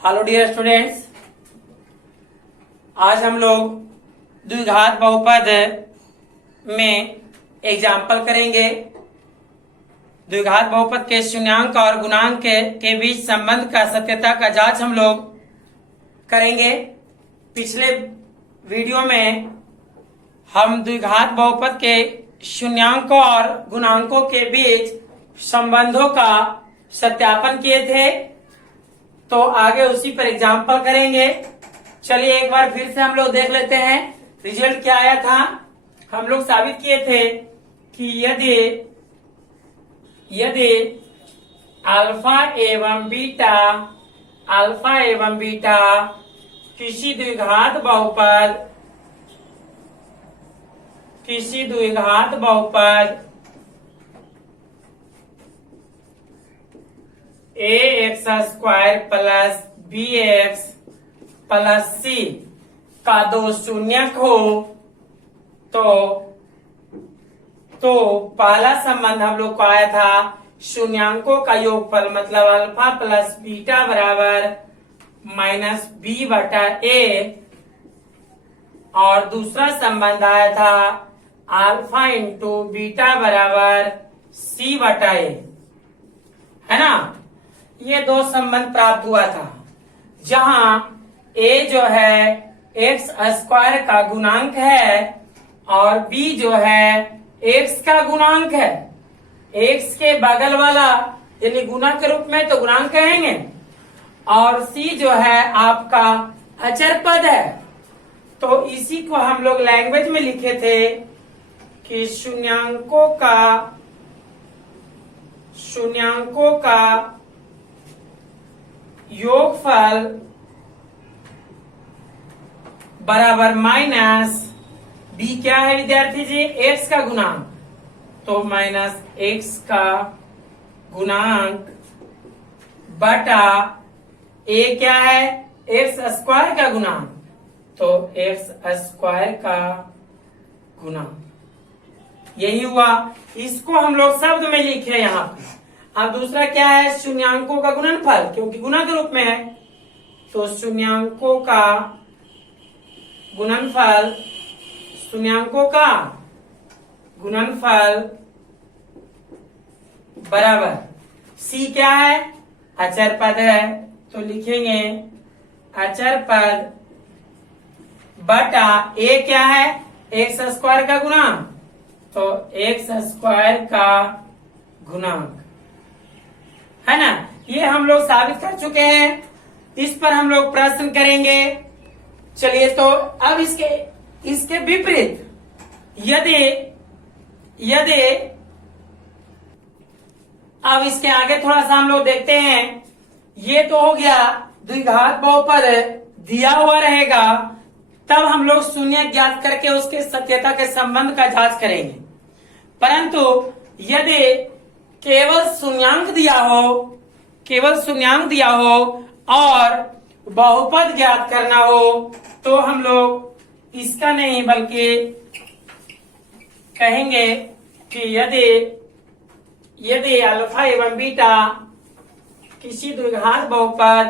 Hello dear students, आज हम लोग द्विघात बहुपद में एग्जाम्पल करेंगे। द्विघात बहुपद के शून्यांक और गुणांक के बीच संबंध का सत्यता का जांच हम लोग करेंगे। पिछले वीडियो में हम द्विघात बहुपद के शून्यांकों और गुणांकों के बीच संबंधों का सत्यापन किए थे, तो आगे उसी पर एग्जाम्पल करेंगे। चलिए एक बार फिर से हम लोग देख लेते हैं रिजल्ट क्या आया था। हम लोग साबित किए थे कि यदि अल्फा एवं बीटा किसी द्विघात बहुपद ax square plus bx plus c का दो शून्यक हो तो पहला संबंध हम लोग को आया था शून्यांकों का योगफल, मतलब अल्फा प्लस बीटा बराबर माइनस बी बटा ए, और दूसरा संबंध आया था अल्फा इंटू बीटा बराबर सी बटा ए, है ना। ये दो संबंध प्राप्त हुआ था, जहां a जो है x स्क्वायर का गुणांक है और b जो है x का गुणांक है। x के बगल वाला यानी गुना के रूप में तो गुणांक कहेंगे, और c जो है आपका अचर पद है। तो इसी को हम लोग लैंग्वेज में लिखे थे कि शून्यांकों का योगफल बराबर माइनस बी क्या है विद्यार्थी जी, एक्स का गुणांक, तो माइनस एक्स का गुणांक बटा ए क्या है, एक्स स्क्वायर का गुणांक, तो एक्स स्क्वायर का गुणांक। यही हुआ, इसको हम लोग शब्द में लिखे यहाँ पे। अब दूसरा क्या है, शून्यांकों का गुणनफल, क्योंकि गुणा के रूप में है, तो शून्यांकों का गुणनफल बराबर सी क्या है, अचर पद है, तो लिखेंगे अचर पद बटा ए क्या है, एक्स स्क्वायर का गुणांक, तो एक्स स्क्वायर का गुणांक, है ना। ये हम लोग साबित कर चुके हैं, इस पर हम लोग प्रश्न करेंगे। चलिए, तो अब इसके विपरीत यदि अब इसके आगे थोड़ा सा हम लोग देखते हैं। ये तो हो गया द्विघात बहुपद दिया हुआ रहेगा, तब हम लोग शून्य ज्ञात करके उसके सत्यता के संबंध का जांच करेंगे। परंतु यदि केवल शून्यांक दिया हो और बहुपद ज्ञात करना हो, तो हम लोग इसका नहीं बल्कि कहेंगे कि यदि अल्फा एवं बीटा किसी द्विघात बहुपद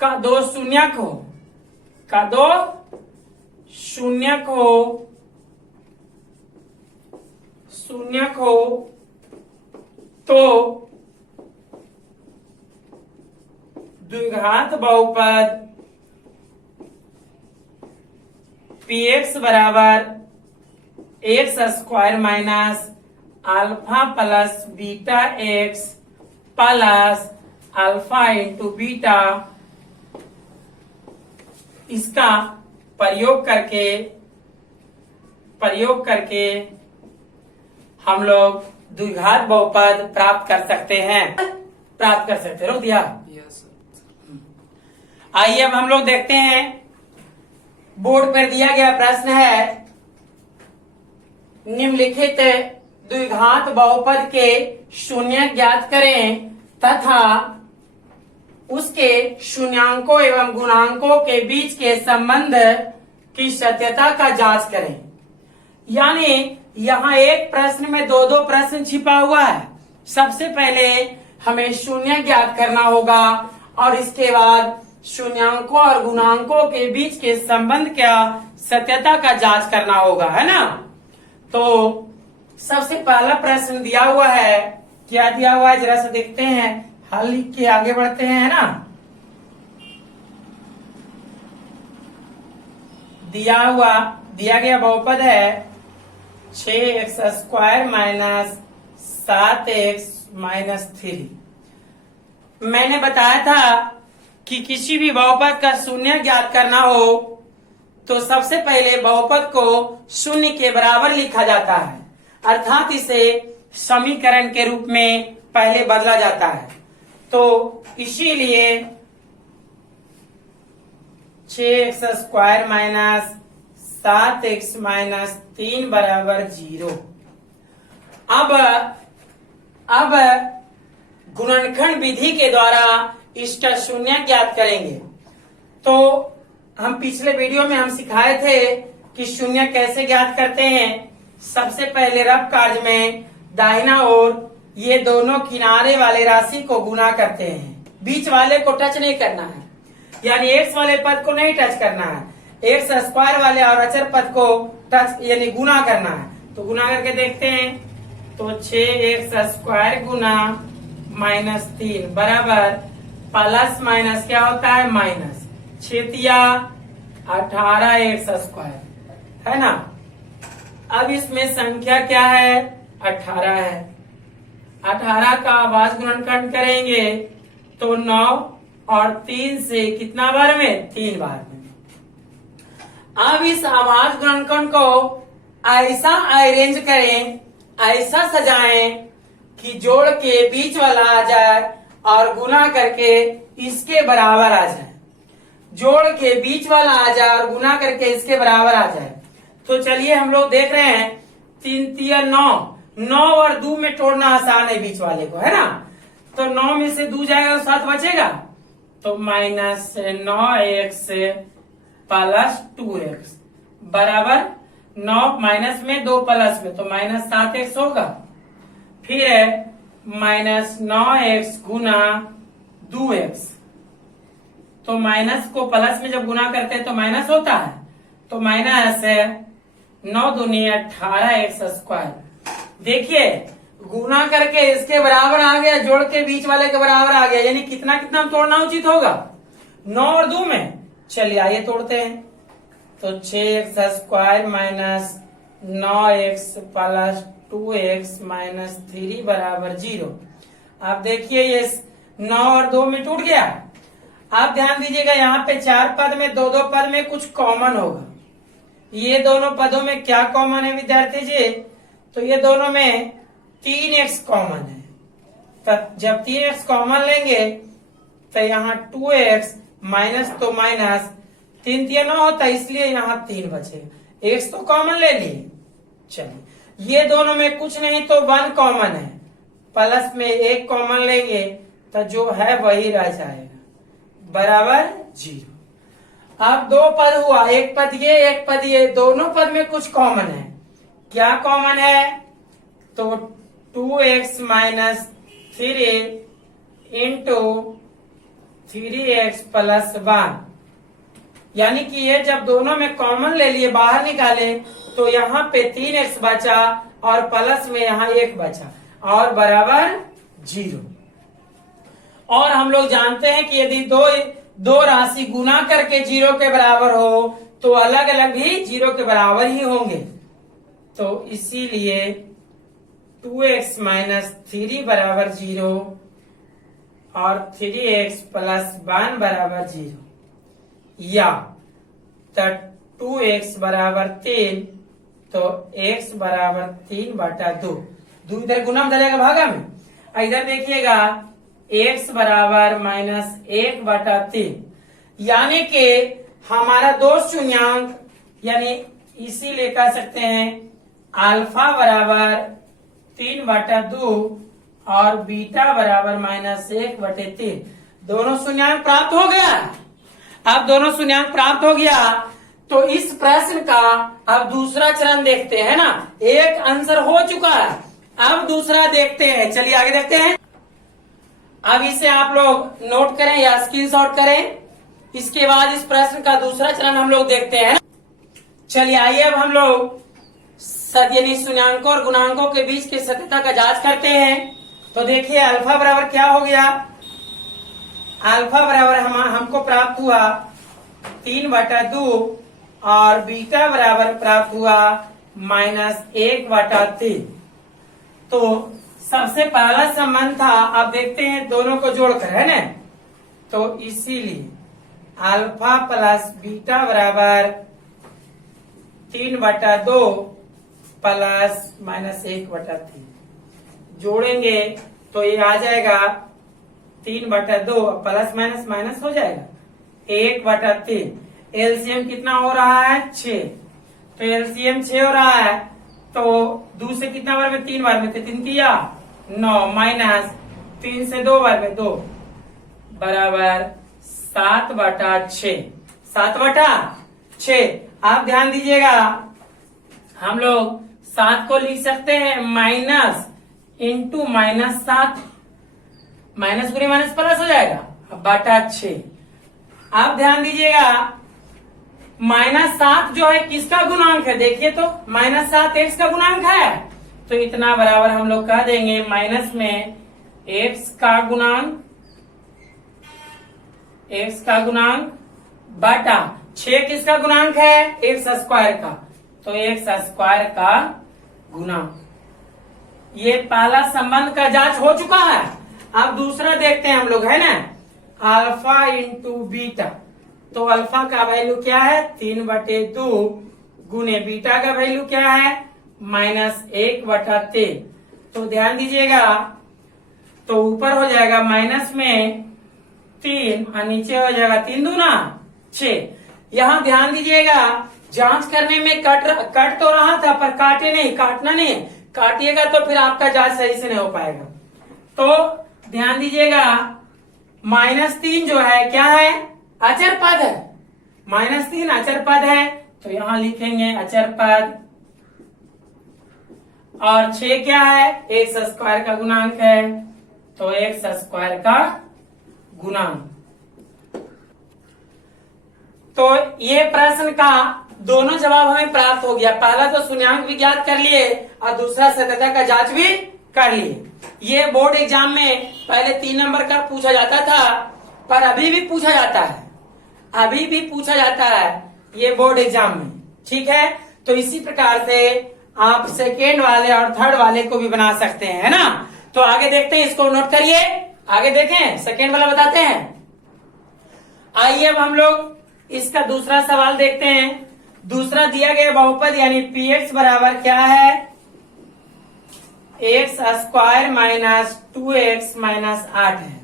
का दो शून्यक हो तो द्विघात बहुपद px बराबर x square minus alpha plus beta x plus alpha into beta, इसका प्रयोग करके हम लोग द्विघात बहुपद प्राप्त कर सकते हैं। रोक दिया। आइए अब हम लोग देखते हैं, बोर्ड पर दिया गया प्रश्न है, निम्नलिखित द्विघात बहुपद के शून्य ज्ञात करें तथा उसके शून्यांकों एवं गुणांकों के बीच के संबंध की सत्यता का जांच करें। यानी यहाँ एक प्रश्न में दो प्रश्न छिपा हुआ है। सबसे पहले हमें शून्य ज्ञात करना होगा और इसके बाद शून्यांकों और गुणांकों के बीच के संबंध का सत्यता का जांच करना होगा, है ना। तो सबसे पहला प्रश्न दिया हुआ है, क्या दिया हुआ है जरा सा देखते हैं, हल लिख के आगे बढ़ते हैं, है ना। दिया गया बहुपद है 6x² माइनस 7x माइनस 3। मैंने बताया था कि किसी भी बहुपद का शून्य ज्ञात करना हो तो सबसे पहले बहुपद को शून्य के बराबर लिखा जाता है, अर्थात इसे समीकरण के रूप में पहले बदला जाता है। तो इसीलिए 6x² माइनस 7x माइनस 3 बराबर 0। अब गुणनखंड विधि के द्वारा इसका शून्य ज्ञात करेंगे। तो हम पिछले वीडियो में हम सिखाए थे कि शून्य कैसे ज्ञात करते हैं। सबसे पहले रफ कार्य में दाहिना ओर ये दोनों किनारे वाले राशि को गुना करते हैं, बीच वाले को टच नहीं करना है, यानी एक्स वाले पद को नहीं टच करना है, x² वाले और अचर पद को टच यानी गुना करना है। तो गुना करके देखते हैं, तो 6x² गुना -3 बराबर प्लस माइनस क्या होता है माइनस 18x², है ना। अब इसमें संख्या क्या है 18 है। 18 का आवाज गुणनखंड करेंगे तो 9 और 3 से कितना बार में 3 बार में। अब इस आवाज गुणनखंड को ऐसा अरेंज करें, ऐसा सजाएं कि जोड़ के बीच वाला आ जाए और गुना करके इसके बराबर आ जाए, जोड़ के बीच वाला आ जाए और गुना करके इसके बराबर आ जाए। तो चलिए हम लोग देख रहे हैं 3 3 9 और 2 में तोड़ना आसान है बीच वाले को, है ना। तो 9 में से 2 जाएगा तो 7 बचेगा, तो -9x प्लस 2x बराबर 9 माइनस में 2 प्लस में तो -7x होगा। फिर है -9x गुना 2x, तो माइनस को प्लस में जब गुना करते हैं तो माइनस होता है, तो माइनस है 9 दूनी 18x²। देखिए गुना करके इसके बराबर आ गया, जोड़ के बीच वाले के बराबर आ गया, यानी कितना कितना तोड़ना उचित होगा 9 और 2 में। चलिए आइए तोड़ते हैं, तो 6x² minus 9x plus 2x minus 3 बराबर 0। आप देखिए ये 9 और 2 में टूट गया। आप ध्यान दीजिएगा यहाँ पे 4 पद में 2 पद में कुछ कॉमन होगा। ये दोनों पदों में क्या कॉमन है विद्यार्थी जी, तो ये दोनों में 3x कॉमन है। तब जब 3x कॉमन लेंगे तो यहाँ 2x माइनस तो माइनस 3 3 9 होता है, इसलिए यहाँ 3 बचेगा। x तो कॉमन ले लिए। चलिए ये दोनों में कुछ नहीं तो 1 कॉमन है, प्लस में 1 कॉमन लेंगे तो जो है वही रह जाएगा बराबर 0। अब 2 पद हुआ, एक पद ये, दोनों पद में कुछ कॉमन है। क्या कॉमन है, तो 2x minus 3 into 3x plus 1, यानी कि ये जब दोनों में कॉमन ले लिए बाहर निकाले तो यहाँ पे 3x बचा और प्लस में यहाँ 1 बचा और बराबर 0। और हम लोग जानते हैं कि यदि दो राशि गुना करके 0 के बराबर हो तो अलग अलग भी 0 के बराबर ही होंगे। तो इसीलिए 2x माइनस 3 बराबर 0 और 3x प्लस 1 बराबर 0, या 2x बराबर 3 तो x बराबर 3/2। 2 इधर गुना में चलेगा भागा में, इधर देखिएगा x बराबर -1/3, यानी कि हमारा 2 शून्यांक, यानी इसीलिए कह सकते हैं अल्फा बराबर 3/2 और बीटा बराबर -1/3। दोनों शून्यांक प्राप्त हो गया। अब दोनों शून्यांक प्राप्त हो गया तो इस प्रश्न का अब दूसरा चरण देखते हैं ना। एक आंसर हो चुका है, अब दूसरा देखते हैं। चलिए आगे देखते हैं। अब इसे आप लोग नोट करें या स्क्रीनशॉट करें। इसके बाद इस प्रश्न का दूसरा चरण हम लोग देखते हैं। चलिए आइए अब हम लोग यानी शून्यांकों और गुणांकों के बीच की सत्यता का जांच करते हैं। तो देखिए अल्फा बराबर क्या हो गया, अल्फा बराबर हमको प्राप्त हुआ 3/2 और बीटा बराबर प्राप्त हुआ -1/3। तो सबसे पहला संबंध था, अब देखते हैं दोनों को जोड़कर, है ना। तो इसीलिए अल्फा प्लस बीटा बराबर 3/2 प्लस -1/3 जोड़ेंगे तो ये आ जाएगा 3/2 प्लस माइनस माइनस हो जाएगा 1/3। एलसीएम कितना हो रहा है 6, तो एलसीएम 6 हो रहा है। तो 2 से कितना बार में 3 बार में, 3 किया 9 माइनस 3 से 2 बार में 2 बराबर 7/6। 7/6। आप ध्यान दीजिएगा, हम लोग 7 को लिख सकते हैं माइनस इंटू -7, माइनस पूरी माइनस प्लस हो जाएगा /6। आप ध्यान दीजिएगा -7 जो है किसका गुणांक है, देखिए तो -7 x का गुणांक है। तो इतना बराबर हम लोग कह देंगे माइनस में x का गुणांक बटा 6 किसका गुणांक है, x² का, तो x² का गुणांक। ये पहला संबंध का जांच हो चुका है। अब दूसरा देखते हैं हम लोग, है ना, अल्फा इंटू बीटा। तो अल्फा का वैल्यू क्या है 3/2 गुने बीटा का वैल्यू क्या है -1/3। तो ध्यान दीजिएगा, तो ऊपर हो जाएगा माइनस में 3 और नीचे हो जाएगा 3 दूना 6। यहाँ ध्यान दीजिएगा, जांच करने में कट तो रहा था पर काटे नहीं, काटना नहीं, काटिएगा तो फिर आपका जांच सही से नहीं हो पाएगा। तो ध्यान दीजिएगा -3 जो है क्या है, अचर पद है। -3 अचर पद है, तो यहां लिखेंगे अचर पद। और 6 क्या है, x² का गुणांक है, तो x² का गुणांक। तो ये प्रश्न का दोनों जवाब हमें प्राप्त हो गया। पहला तो शून्यांक भी ज्ञात कर लिए और दूसरा सत्यता का जांच भी कर लिए। ये बोर्ड एग्जाम में पहले 3 नंबर का पूछा जाता था, पर अभी भी पूछा जाता है, अभी भी पूछा जाता है ये बोर्ड एग्जाम में। ठीक है, तो इसी प्रकार से आप सेकेंड वाले और थर्ड वाले को भी बना सकते हैं, है ना। तो आगे देखते हैं, इसको नोट करिए, आगे देखें, सेकेंड वाला बताते हैं। आइए अब हम लोग इसका दूसरा सवाल देखते हैं। दूसरा दिया गया बहुपद यानी px बराबर क्या है, x² माइनस 2x माइनस 8 है।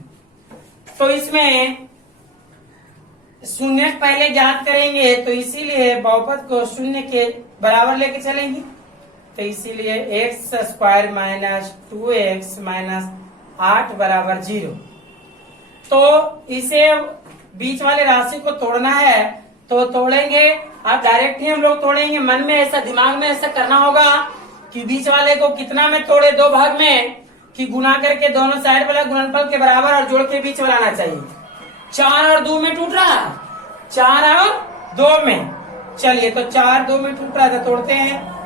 तो इसमें शून्य पहले ज्ञात करेंगे, तो इसीलिए बहुपद को शून्य के बराबर लेके चलेंगे। तो इसीलिए x² माइनस 2x माइनस 8 बराबर 0। तो इसे बीच वाले राशि को तोड़ना है, तो तोड़ेंगे। आप डायरेक्ट ही हम लोग तोड़ेंगे, मन में ऐसा, दिमाग में ऐसा करना होगा कि बीच वाले को कितना में तोड़े, 2 भाग में, कि गुना करके दोनों साइड वाला गुणनफल के बराबर और जोड़ के बीच वाला आना चाहिए। 4 और 2 में टूट रहा है, 4 और 2 में। चलिए, तो 4 2 में टूट रहा था, तोड़ते हैं।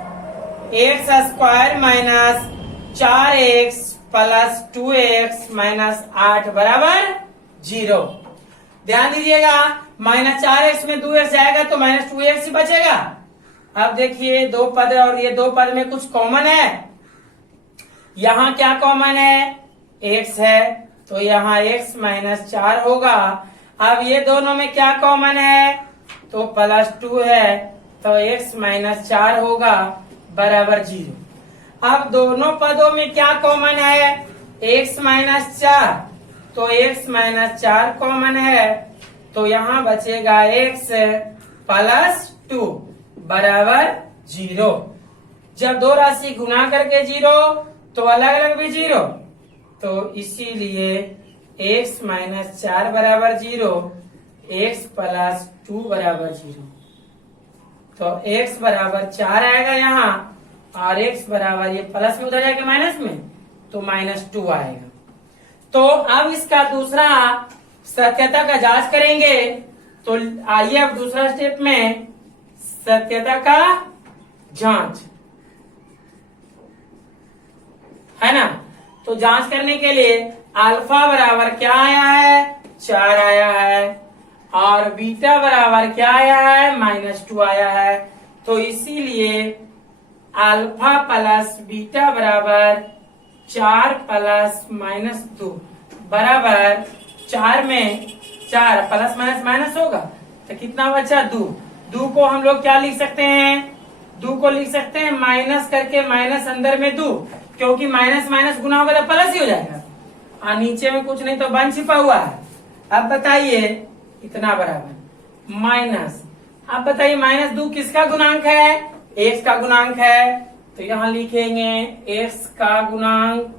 x² minus 4x plus 2x minus 8 बराबर 0। ध्यान दीजिएगा, -4x में 2x जाएगा तो -2x ही बचेगा। अब देखिए 2 पद और ये 2 पद में कुछ कॉमन है। यहाँ क्या कॉमन है, x है, तो यहाँ x -4 होगा। अब ये दोनों में क्या कॉमन है, तो +2 है, तो x -4 होगा बराबर 0। अब दोनों पदों में क्या कॉमन है, x -4, तो x -4 कॉमन है, तो यहाँ बचेगा x +2 बराबर 0। जब दो राशि गुना करके 0 तो अलग अलग भी 0, तो इसीलिए x -4 बराबर 0, x +2 बराबर 0। तो x बराबर 4 आएगा यहाँ, और x बराबर ये प्लस में उधर जाके माइनस में, तो -2 आएगा। तो अब इसका दूसरा सत्यता का जांच करेंगे। तो आइए अब दूसरा स्टेप में सत्यता का जांच है ना। तो जांच करने के लिए अल्फा बराबर क्या आया है, 4 आया है, और बीटा बराबर क्या आया है, -2 आया है। तो इसीलिए अल्फा प्लस बीटा बराबर 4 प्लस -2 बराबर 4 में 4 प्लस माइनस होगा तो कितना बचा, 2 को हम लोग क्या लिख सकते हैं, 2 को लिख सकते हैं माइनस करके, माइनस अंदर में 2, क्योंकि माइनस माइनस गुना होगा तो प्लस ही हो जाएगा, और नीचे में कुछ नहीं तो 1 छिपा हुआ है। अब बताइए इतना बराबर माइनस, अब बताइए -2 किसका गुणांक है, x का गुणांक है। तो यहां लिखेंगे x का गुणांक,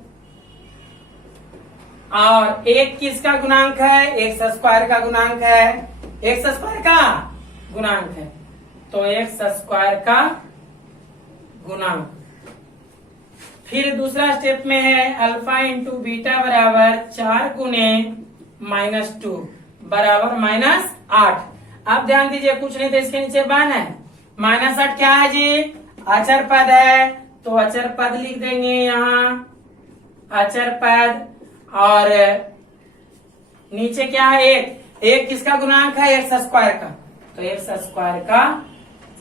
और 1 किसका गुणांक है, x स्क्वायर का गुणांक है, x स्क्वायर का गुणांक है। तो x स्क्वायर का गुणांक। फिर दूसरा स्टेप में है अल्फा इंटू बीटा बराबर 4 गुने -2 बराबर -8। अब ध्यान दीजिए कुछ नहीं तो इसके नीचे 1 है, -8 क्या है जी, अचर पद है। तो अचर पद लिख देंगे यहाँ, अचर पद, और नीचे क्या है, 1 किसका गुणांक है, x स्क्वायर का, तो x स्क्वायर का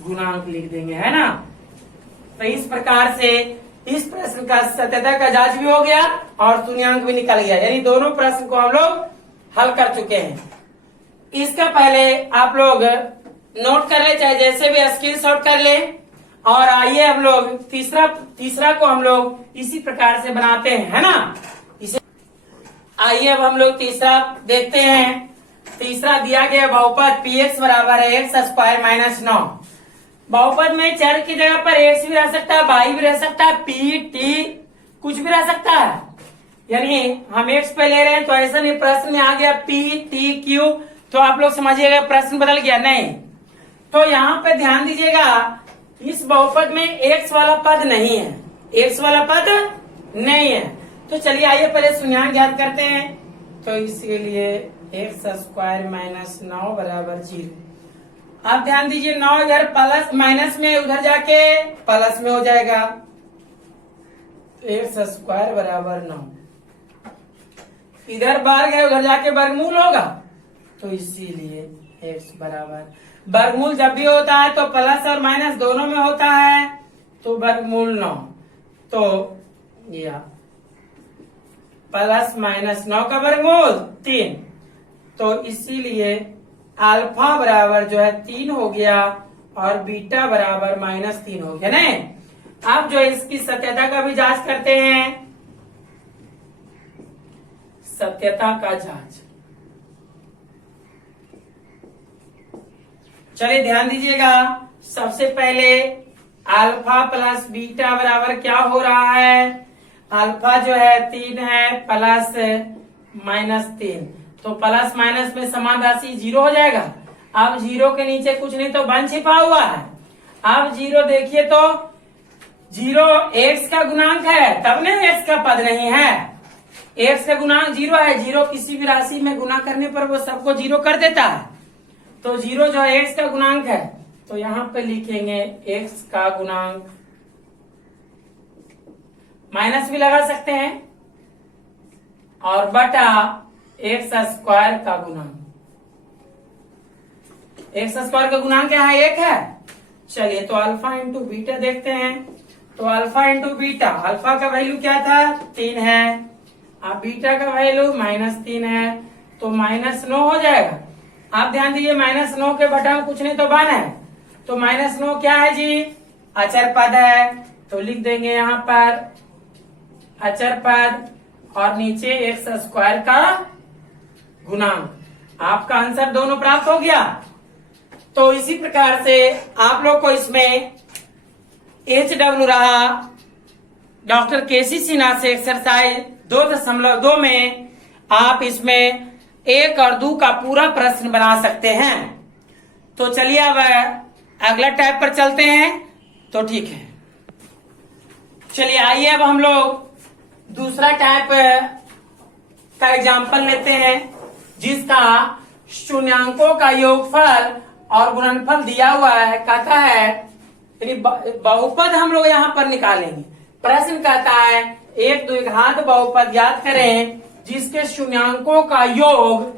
गुणांक लिख देंगे, है ना। तो इस प्रकार से इस प्रश्न का सत्यता का जांच भी हो गया और शून्यांक भी निकल गया, यानी दोनों प्रश्न को हम लोग हल कर चुके हैं। इसका पहले आप लोग नोट कर ले, चाहे जैसे भी स्क्रीनशॉट कर ले। और आइए हम लोग तीसरा को हम लोग इसी प्रकार से बनाते हैं, है ना। इसे आइए अब हम लोग तीसरा देखते हैं। तीसरा दिया गया बहुपद px बराबर है x स्क्वायर -9। बहुपद में चर की जगह पर x भी रह सकता है, y भी रह सकता है, p t कुछ भी रह सकता है। यानी हम x पे ले रहे हैं तो ऐसा नहीं प्रश्न में आ गया p t q तो आप लोग समझिएगा प्रश्न बदल गया, नहीं। तो यहाँ पे ध्यान दीजिएगा, इस बहुपद में x वाला पद नहीं है, x वाला पद नहीं है। तो चलिए आइए पहले शून्यांक ज्ञात करते हैं। तो इसके लिए x स्क्वायर -9 बराबर 0। अब ध्यान दीजिए 9 इधर प्लस माइनस में, उधर जाके प्लस में हो जाएगा। x स्क्वायर बराबर 9, इधर वर्ग है उधर जाके वर्गमूल होगा, तो इसीलिए x बराबर, वर्गमूल जब भी होता है तो प्लस और माइनस दोनों में होता है, तो वर्गमूल 9, तो या प्लस -9 का वर्गमूल 3, तो इसीलिए अल्फा बराबर जो है 3 हो गया और बीटा बराबर -3 हो गया, नहीं। अब जो इसकी सत्यता का भी जांच करते हैं, सत्यता का जांच। चलिए ध्यान दीजिएगा, सबसे पहले अल्फा प्लस बीटा बराबर क्या हो रहा है, अल्फा जो है 3 है प्लस -3, तो प्लस माइनस में समान राशि 0 हो जाएगा। अब 0 के नीचे कुछ नहीं तो 1 छिपा हुआ है। अब 0 देखिए तो 0 x का गुणांक है, तब न x का पद नहीं है, x का गुणांक 0 है। 0 किसी भी राशि में गुना करने पर वो सबको 0 कर देता है, तो 0 जो है x का गुणांक है, तो यहाँ पे लिखेंगे x का गुणांक, माइनस भी लगा सकते हैं, और बटा एक्स स्क्वायर का गुणांक। एक्स स्क्वायर का गुणांक क्या है, 1 है। चलिए तो अल्फा इंटू बीटा देखते हैं। तो अल्फा इंटू बीटा, अल्फा का वैल्यू क्या था, 3 है, अब बीटा का वैल्यू -3 है, तो -9 हो जाएगा। आप ध्यान दीजिए -9 के बटा कुछ नहीं तो 1 है, तो -9 क्या है जी, अचर पद है, तो लिख देंगे यहाँ पर अचर पद, और नीचे एक्स स्क्वायर का गुणांक। आपका आंसर दोनों प्राप्त हो गया। तो इसी प्रकार से आप लोग को इसमें HW रहा डॉक्टर केसी सिन्हा से एक्सरसाइज 2.2 में आप इसमें 1 और 2 का पूरा प्रश्न बना सकते हैं। तो चलिए अब अगला टाइप पर चलते हैं। तो ठीक है, चलिए आइए अब हम लोग दूसरा टाइप का एग्जाम्पल लेते हैं जिसका शून्यांकों का योगफल और गुणनफल दिया हुआ है। कहता है यानी बहुपद हम लोग यहाँ पर निकालेंगे। प्रश्न कहता है एक द्विघात बहुपद ज्ञात करें जिसके शून्यांकों का योग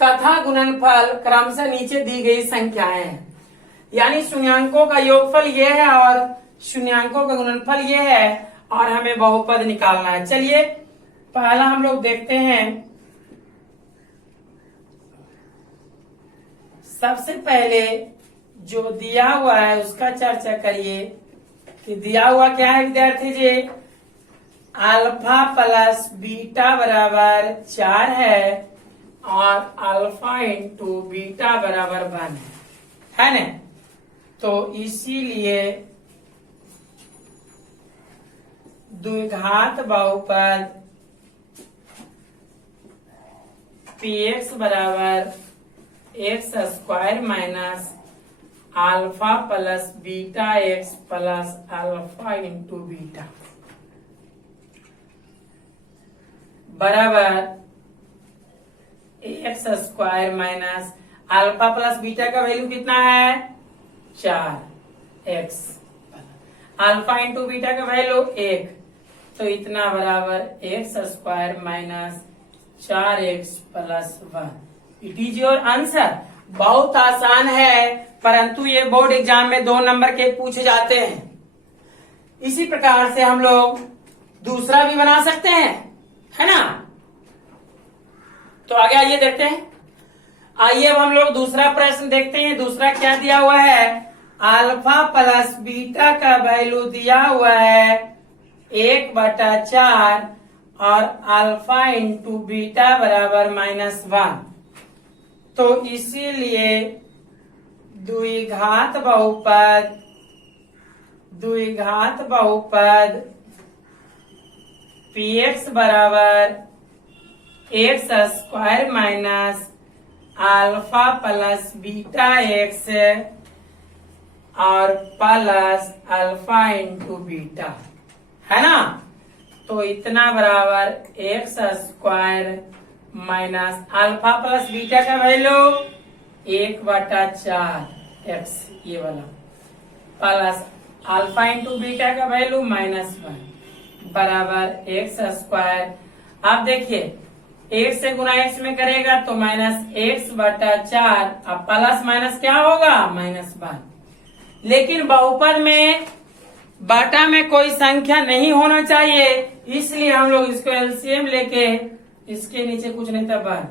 तथा गुणनफल क्रम से नीचे दी गई संख्याएं हैं। यानी शून्यांकों का योगफल ये है और शून्यांकों का गुणनफल ये है और हमें बहुपद निकालना है। चलिए पहला हम लोग देखते हैं। सबसे पहले जो दिया हुआ है उसका चर्चा करिए कि दिया हुआ क्या है विद्यार्थी जी। अल्फा प्लस बीटा बराबर 4 है और अल्फा इंटू बीटा बराबर 1 है ना। तो इसीलिए द्विघात बहुपद px बराबर x square minus alpha plus beta x plus alpha into beta बराबर x square minus alpha plus beta का वैल्यू कितना है 4 एक्स अल्फा इंटू बीटा का वैल्यू 1 तो इतना बराबर x square minus 4x plus 1। It is your answer. बहुत आसान है परंतु ये बोर्ड एग्जाम में 2 नंबर के पूछे जाते हैं। इसी प्रकार से हम लोग दूसरा भी बना सकते हैं, है ना। तो आगे आइए देखते हैं। आइए अब हम लोग दूसरा प्रश्न देखते हैं। दूसरा क्या दिया हुआ है। अल्फा प्लस बीटा का वैल्यू दिया हुआ है 1/4 और अल्फा इंटू बीटा बराबर -1। तो इसीलिए द्विघात बहुपद px बराबर x square minus alpha plus beta x और प्लस अल्फा इंटू बीटा है ना। तो इतना बराबर x square minus alpha plus beta का वैल्यू 1/4 एक्स ये वाला प्लस अल्फा इंटू बीटा का वैल्यू -1 बराबर एक्स स्क्वायर। अब देखिए 1 से गुना x में करेगा तो -x/4 अब प्लस माइनस क्या होगा -1। लेकिन बहुपद में बाटा में कोई संख्या नहीं होना चाहिए इसलिए हम लोग इसको एलसीएम लेके इसके नीचे कुछ नहीं था 1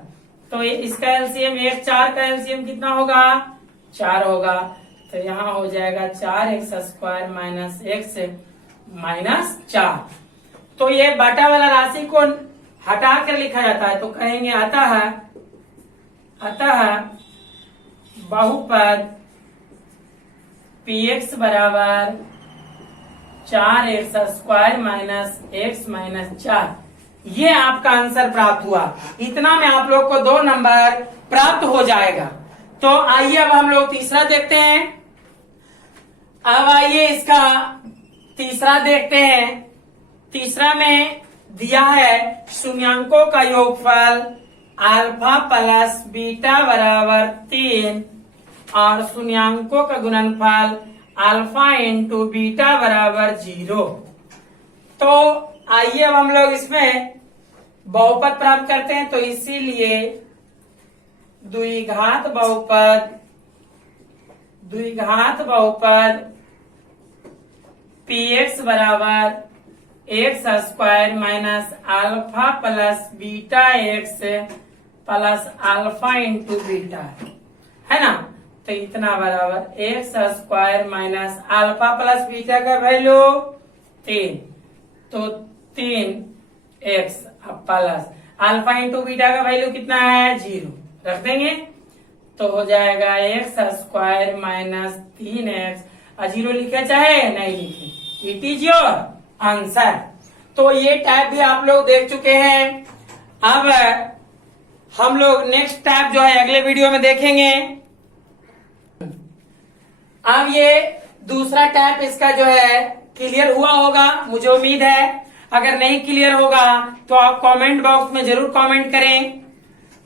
तो इसका एलसीएम 4 का एलसीएम कितना होगा 4 होगा। तो यहाँ हो जाएगा 4x स्क्वायर माइनस x -4। तो ये बाटा वाला राशि को हटा कर लिखा जाता है। तो कहेंगे अतः बहुपद px बराबर 4x स्क्वायर माइनस x -4। ये आपका आंसर प्राप्त हुआ। इतना में आप लोग को 2 नंबर प्राप्त हो जाएगा। तो आइए अब हम लोग तीसरा देखते हैं। अब आइए इसका तीसरा देखते हैं। तीसरा में दिया है शून्यांकों का योगफल अल्फा प्लस बीटा बराबर 3 और शून्यांकों का गुणनफल अल्फा इंटू बीटा बराबर 0। तो आइए अब हम लोग इसमें बहुपद प्राप्त करते हैं। तो इसीलिए द्विघात बहुपद px बराबर x square minus alpha plus beta x plus alpha into beta है ना। तो इतना बराबर x square minus alpha plus beta का वैल्यू 3 तो 3x plus alpha into beta का वैल्यू कितना है 0 रख देंगे। तो हो जाएगा एक्स स्क्वायर माइनस 3x 0 लिखे चाहे नहीं लिखे। It is your answer. तो ये टाइप भी आप लोग देख चुके हैं। अब हम लोग नेक्स्ट टाइप जो है अगले वीडियो में देखेंगे। अब ये दूसरा टाइप इसका जो है क्लियर हुआ होगा मुझे उम्मीद है। अगर नहीं क्लियर होगा तो आप कमेंट बॉक्स में जरूर कमेंट करें।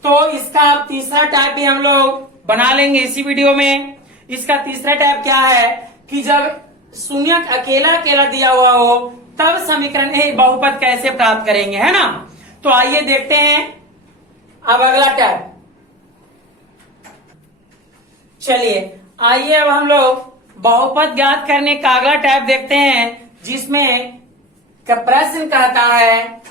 तो इसका तीसरा टाइप भी हम लोग बना लेंगे इसी वीडियो में। इसका तीसरा टाइप क्या है कि जब शून्यक अकेला अकेला दिया हुआ हो तब समीकरण बहुपद कैसे प्राप्त करेंगे, है ना। तो आइए देखते हैं अब अगला टाइप। चलिए आइए अब हम लोग बहुपद ज्ञात करने का अगला टाइप देखते हैं, जिसमें प्रश्न कहता है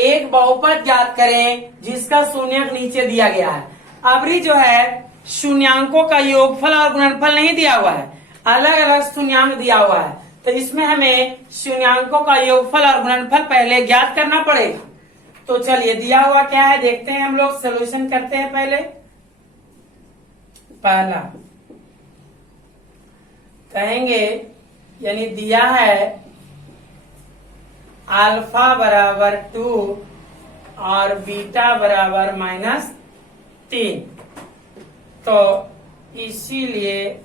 एक बहुपद ज्ञात करें जिसका शून्यक नीचे दिया गया है। अबरी जो है शून्यांकों का योगफल और गुणनफल नहीं दिया हुआ है, अलग अलग शून्यांक दिया हुआ है। तो इसमें हमें शून्यांकों का योगफल और गुणनफल पहले ज्ञात करना पड़ेगा। तो चलिए दिया हुआ क्या है देखते हैं, हम लोग सोल्यूशन करते हैं। पहला कहेंगे यानी दिया है अल्फा बराबर 2 और बीटा बराबर -3। तो इसीलिए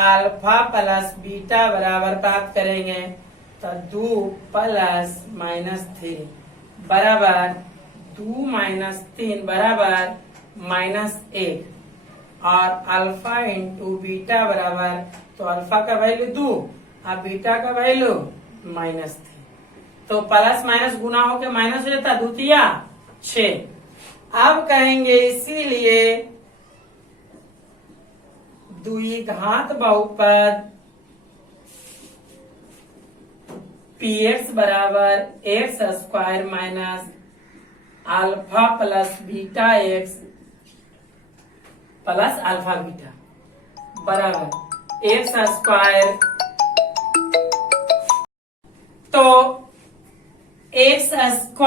अल्फा प्लस बीटा बराबर प्राप्त करेंगे तो 2 प्लस -3 बराबर 2 - 3 बराबर -1 और अल्फा इंटू बीटा बराबर, तो अल्फा का वैल्यू 2 और बीटा का वैल्यू -3। तो प्लस माइनस गुना होके माइनस हो जाता, 2 तिया 6। अब कहेंगे इसीलिए द्विघात बहुपद px बराबर x² minus alpha plus beta x plus alpha beta बराबर x²। तो x²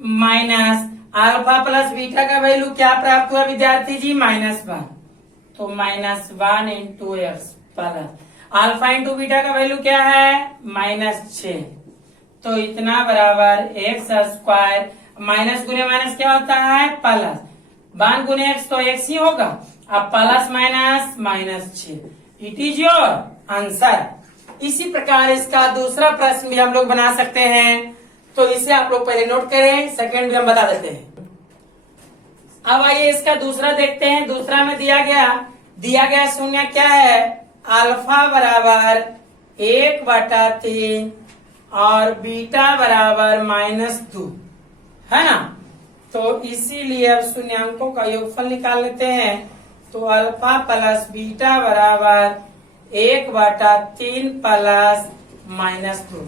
minus alpha plus beta का वैल्यू क्या प्राप्त हुआ विद्यार्थी जी, -1। तो -1 into x plus alpha into beta का वैल्यू क्या है -6। तो इतना बराबर x², माइनस गुने माइनस क्या होता है प्लस, 1 गुने x तो x ही होगा, अब plus minus -6। It is your answer. इसी प्रकार इसका दूसरा प्रश्न भी हम लोग बना सकते हैं। तो इसे आप लोग पहले नोट करें, सेकंड भी हम बता देते हैं। अब आइए इसका दूसरा देखते हैं। दूसरा में दिया गया शून्य क्या है, अल्फा बराबर 1/3 और बीटा बराबर -2, है ना। तो इसीलिए अब शून्यांकों का योगफल निकाल लेते हैं। तो अल्फा प्लस बीटा बराबर 1/3 प्लस -2।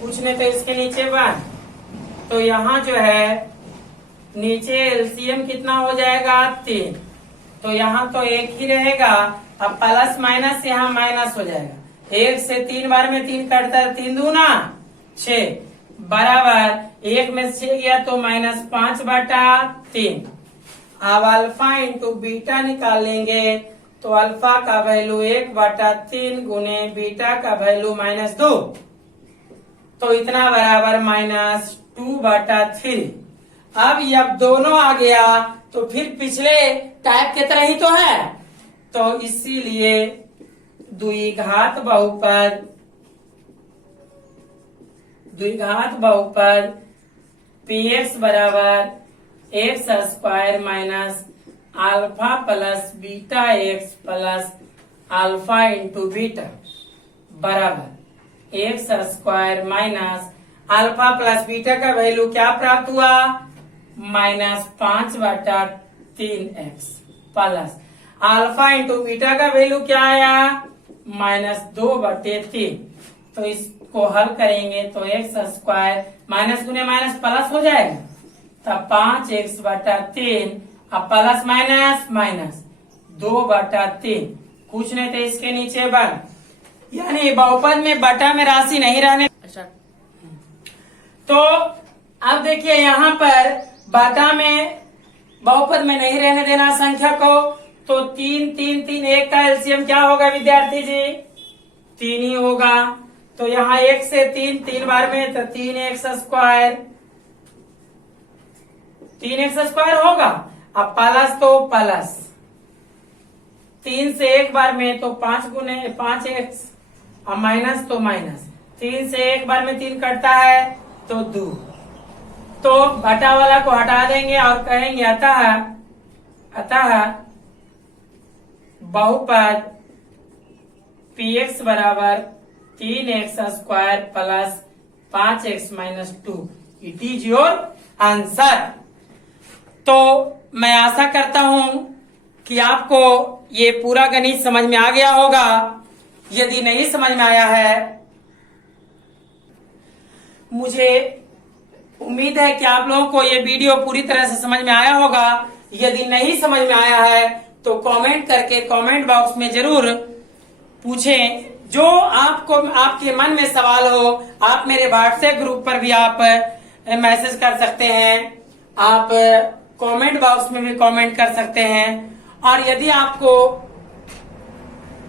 पूछने तो इसके नीचे 1, तो यहाँ जो है नीचे एलसीएम कितना हो जाएगा 3, तो यहाँ तो 1 ही रहेगा। अब प्लस माइनस यहाँ माइनस हो जाएगा, 1 से 3 बार में 3 कटता है, 3 दूना 6 बराबर 1 में 6 गया तो -5/3। अब अल्फा इंटू बीटा निकालेंगे तो अल्फा का वैल्यू 1/3 गुने बीटा का वैल्यू -2, तो इतना बराबर -2/3। अब दोनों आ गया तो फिर पिछले टाइप के तरह ही तो है। तो इसीलिए द्विघात बहुपद px बराबर x² minus alpha plus beta x plus alpha into beta बराबर x² minus alpha plus beta का वैल्यू क्या प्राप्त हुआ -5/3x plus alpha into beta का वैल्यू क्या आया -2/3। तो इसको हल करेंगे तो x² माइनस गुने माइनस प्लस हो जाएगा, तब 5x/3 अब प्लस माइनस माइनस 2/3। कुछ नहीं तो इसके नीचे 1, यानी बहुपद में बटा में राशि नहीं रहने। तो अब देखिए यहाँ पर बटा में बहुपद में नहीं रहने देना संख्या को, तो 3 3 3 1 का एलसीएम क्या होगा विद्यार्थी जी 3 ही होगा। तो यहाँ 1 से 3 बार में तो 3x² होगा। अब प्लस तो प्लस 3 से 1 बार में तो 5 गुने 5x, अब माइनस तो माइनस 3 से 1 बार में 3 कटता है तो 2। तो बटा वाला को हटा देंगे और कहेंगे अतः बहुपद px बराबर 3x square plus 5x minus 2 it is your answer. तो मैं आशा करता हूं कि आपको ये पूरा गणित समझ में आ गया होगा। यदि नहीं समझ में आया है, मुझे उम्मीद है कि आप लोगों को ये वीडियो पूरी तरह से समझ में आया होगा। यदि नहीं समझ में आया है तो कमेंट करके कमेंट बॉक्स में जरूर पूछें। जो आपको आपके मन में सवाल हो, आप मेरे व्हाट्सएप ग्रुप पर भी आप मैसेज कर सकते हैं, आप कमेंट बॉक्स में भी कमेंट कर सकते हैं। और यदि आपको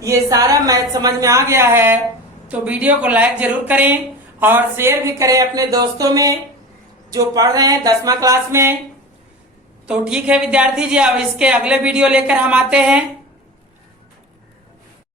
ये सारा मैथ समझ में आ गया है तो वीडियो को लाइक जरूर करें और शेयर भी करें अपने दोस्तों में जो पढ़ रहे हैं 10वीं क्लास में। तो ठीक है विद्यार्थी जी, अब इसके अगले वीडियो लेकर हम आते हैं।